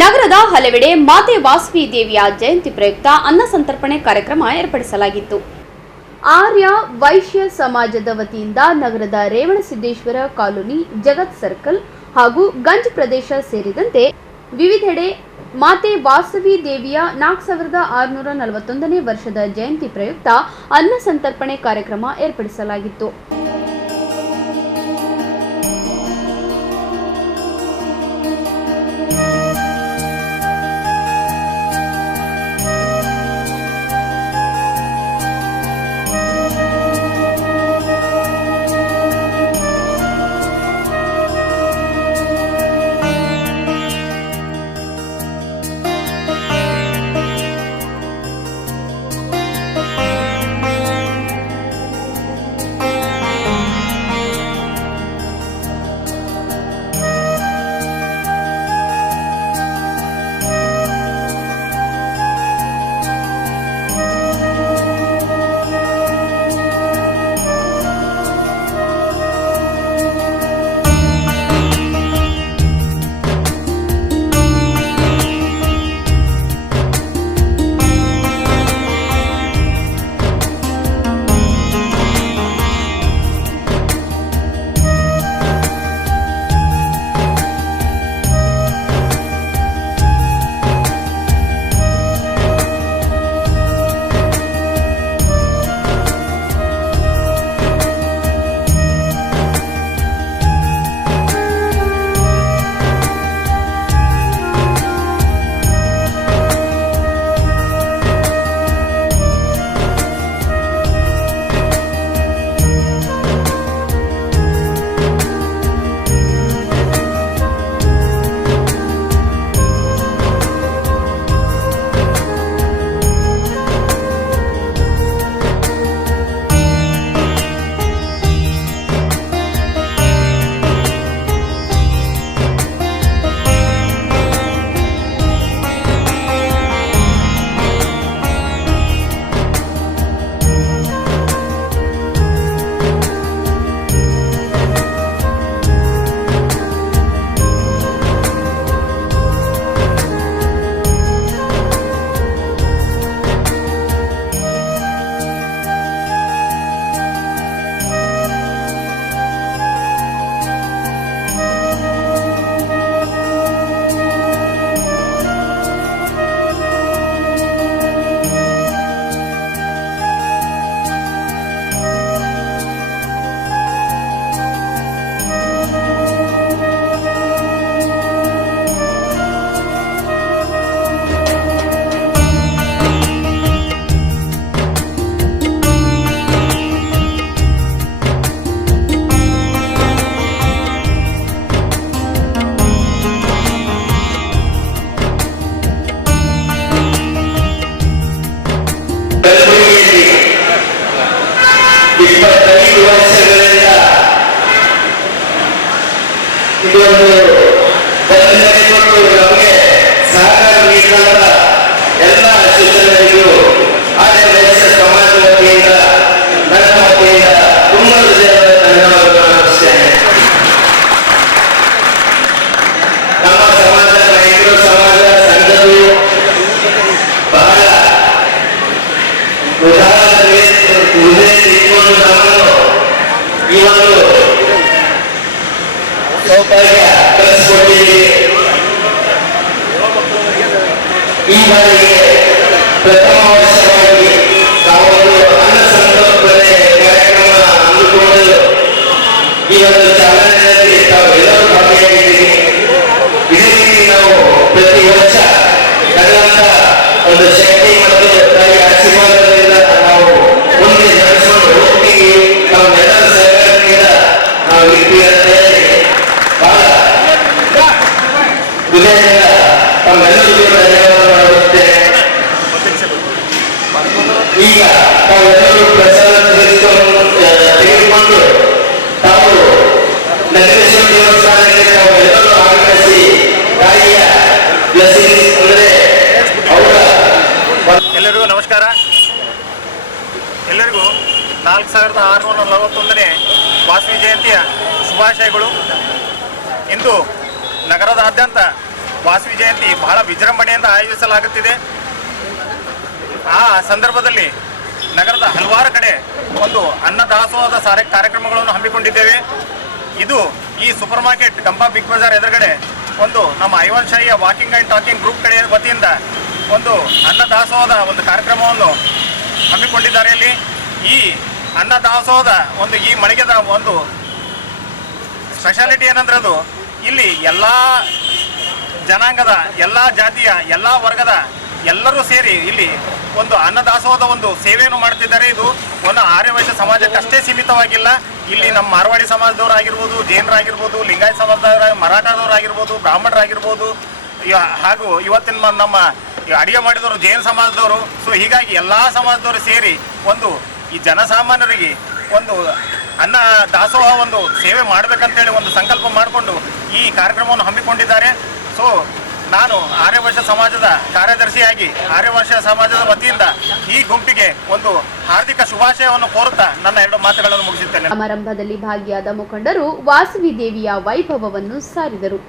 ನಗರದ ಹಲವೆಡೆ ಮಾತೆ ವಾಸವಿ ದೇವಿಯ ಜಯಂತಿ ಪ್ರಯುಕ್ತ ಅನ್ನ ಸಂತರ್ಪಣೆ ಕಾರ್ಯಕ್ರಮ ಏರ್ಪಡಿಸಲಾಗಿತ್ತು. ಆರ್ಯ ವೈಶ್ಯ ಸಮಾಜದ ವತಿಯಿಂದ ನಗರದ ರೇವಣಸಿದ್ದೇಶ್ವರ ಕಾಲೋನಿ, ಜಗತ್ ಸರ್ಕಲ್ ಹಾಗೂ ಗಂಜ್ ಪ್ರದೇಶ ಸೇರಿದಂತೆ ವಿವಿಧೆಡೆ ಮಾತೆ ವಾಸವಿ ದೇವಿಯ 4641ನೇ ವರ್ಷದ ಜಯಂತಿ ಪ್ರಯುಕ್ತ ಅನ್ನ ಸಂತರ್ಪಣೆ ಕಾರ್ಯಕ್ರಮ ಏರ್ಪಡಿಸಲಾಗಿತ್ತು. ನಮಗೆ ಸಹಕಾರ ನೀಡಿದ ಎಲ್ಲ ಶಿಕ್ಷಕರಿಗೂ ಆಡಳಿತ ಸಮಾಜ ವತಿಯಿಂದ ನನ್ನ ವತಿಯಿಂದ ತುಂಬ ಹೃದಯದ ಧನ್ಯವಾದಗಳನ್ನು ಅರ್ಪಿಸುತ್ತೇನೆ. ನಮ್ಮ ಸಮಾಜ, ರೈತರ ಸಮಾಜ, ಸಂಘಗಳು ಬಹಳ ಉದಾಹರಣೆ ಇಟ್ಕೊಂಡು ನಮ್ಮನ್ನು ಈ ಒಂದು ಸೌಭಾಗ್ಯ ಕಲಿಸಿಕೊಟ್ಟಿದ್ದೀವಿ. ಈ ಬಾರಿಗೆ ಪ್ರಥಮ ವರ್ಷವಾಗಿ ನಾವು ಒಂದು ಅನ್ನ ಸಂತರ್ಪಣೆ ಕಾರ್ಯಕ್ರಮ ಅಂದುಕೊಂಡು ಈ ಒಂದು ಚಾಲನೆಯಲ್ಲಿ ತಾವೆಲ್ಲರೂ ಭಾಗಿಯಾಗಿದ್ದೀವಿ. ಇದೇ ರೀತಿ ನಾವು ಪ್ರತಿ ವರ್ಷ ನಗರದ ಒಂದು ಶಕ್ತಿ ಮತ್ತು ತಾಯಿ ಆಶೀರ್ವಾದದಿಂದ ನಾವು ಮುಂದೆ ನಡೆಸಿಕೊಂಡು ಹೋಗ್ತೀವಿ. ನಾವೆಲ್ಲರ ಸಹಕಾರದಿಂದ ನಾವು ಇರ್ತೀವಿ. ಬಹಳ ಹೃದಯದಿಂದ ತಮ್ಮೆಲ್ಲರಿಗೂ ಧನ್ಯವಾದ ಮಾಡುತ್ತೇನೆ. ಈಗ ತಾವೆಲ್ಲರೂ ಪ್ರಸಾದ ತೆಗೆದುಕೊಂಡು ತಾವು ನಗರೇಶ್ವರ ದೇವಸ್ಥಾನಕ್ಕೆ ತಾವೆಲ್ಲರೂ ಆಗಮಿಸಿ ತಾಯಿಯ ಬ್ಲೆಸ್ಸಿಂಗ್ಸ್ ಅಂದರೆ ಅವರ. ಎಲ್ಲರಿಗೂ ನಮಸ್ಕಾರ. ಎಲ್ಲರಿಗೂ 4641ನೇ ವಾಸವಿ ಜಯಂತಿಯ ಶುಭಾಶಯಗಳು. ಇಂದು ನಗರದಾದ್ಯಂತ ವಾಸವಿ ಜಯಂತಿ ಬಹಳ ವಿಜೃಂಭಣೆಯಿಂದ ಆಯೋಜಿಸಲಾಗುತ್ತಿದೆ. ಆ ಸಂದರ್ಭದಲ್ಲಿ ನಗರದ ಹಲವಾರು ಕಡೆ ಒಂದು ಅನ್ನದಾಸೋಹದ ಕಾರ್ಯಕ್ರಮಗಳನ್ನು ಹಮ್ಮಿಕೊಂಡಿದ್ದೇವೆ. ಇದು ಈ ಸೂಪರ್ ಮಾರ್ಕೆಟ್ ಗಂಪಾ ಬಿಗ್ ಬಜಾರ್ ಎದುರುಗಡೆ ಒಂದು ನಮ್ಮ ಐವನ್ ಶಾಹಿಯ ವಾಕಿಂಗ್ ಆ್ಯಂಡ್ ಟಾಕಿಂಗ್ ಗ್ರೂಪ್ ಕಡೆ ವತಿಯಿಂದ ಒಂದು ಅನ್ನದಾಸೋಹದ ಒಂದು ಕಾರ್ಯಕ್ರಮವನ್ನು ಹಮ್ಮಿಕೊಂಡಿದ್ದಾರೆ. ಇಲ್ಲಿ ಈ ಅನ್ನದಾಸೋಹದ ಒಂದು ಈ ಮಳಿಗೆದ ಒಂದು ಸ್ಪೆಷಾಲಿಟಿ ಏನಂದ್ರೆ ಅದು ಇಲ್ಲಿ ಎಲ್ಲ ಜನಾಂಗದ, ಎಲ್ಲ ಜಾತಿಯ, ಎಲ್ಲ ವರ್ಗದ ಎಲ್ಲರೂ ಸೇರಿ ಇಲ್ಲಿ ಒಂದು ಅನ್ನದಾಸೋಹದ ಒಂದು ಸೇವೆಯನ್ನು ಮಾಡ್ತಿದ್ದಾರೆ. ಇದು ಒಂದು ಆರ್ಯವೈಶ್ಯ ಸಮಾಜಕ್ಕಷ್ಟೇ ಸೀಮಿತವಾಗಿಲ್ಲ. ಇಲ್ಲಿ ನಮ್ಮ ಮಾರವಾಡಿ ಸಮಾಜದವರಾಗಿರ್ಬೋದು, ಜೈನರಾಗಿರ್ಬೋದು, ಲಿಂಗಾಯತ ಸಮಾಜದವರ, ಮರಾಠದವರಾಗಿರ್ಬೋದು, ಬ್ರಾಹ್ಮಣರಾಗಿರ್ಬೋದು, ಹಾಗೂ ಇವತ್ತಿನ ನಮ್ಮ ಅಡಿಗೆ ಮಾಡಿದವರು ಜೈನ ಸಮಾಜದವರು. ಸೊ ಹೀಗಾಗಿ ಎಲ್ಲ ಸಮಾಜದವರು ಸೇರಿ ಒಂದು ಈ ಜನಸಾಮಾನ್ಯರಿಗೆ ಒಂದು ಅನ್ನ ದಾಸೋಹ ಒಂದು ಸೇವೆ ಮಾಡಬೇಕಂತೇಳಿ ಒಂದು ಸಂಕಲ್ಪ ಮಾಡಿಕೊಂಡು ಈ ಕಾರ್ಯಕ್ರಮವನ್ನು ಹಮ್ಮಿಕೊಂಡಿದ್ದಾರೆ. ಸೊ ನಾನು ಆರ್ಯವೈಶ್ಯ ಸಮಾಜದ ಕಾರ್ಯದರ್ಶಿಯಾಗಿ ಆರ್ಯವೈಶ್ಯ ಸಮಾಜದ ವತಿಯಿಂದ ಈ ಗುಂಪಿಗೆ ಒಂದು ಹಾರ್ದಿಕ ಶುಭಾಶಯವನ್ನು ಕೋರುತ್ತಾ ನನ್ನ 2 ಮಾತುಗಳನ್ನು ಮುಗಿಸುತ್ತೇನೆ. ಸಮಾರಂಭದಲ್ಲಿ ಭಾಗಿಯಾದ ಮುಖಂಡರು ವಾಸವಿ ದೇವಿಯ ವೈಭವವನ್ನು ಸಾರಿದರು.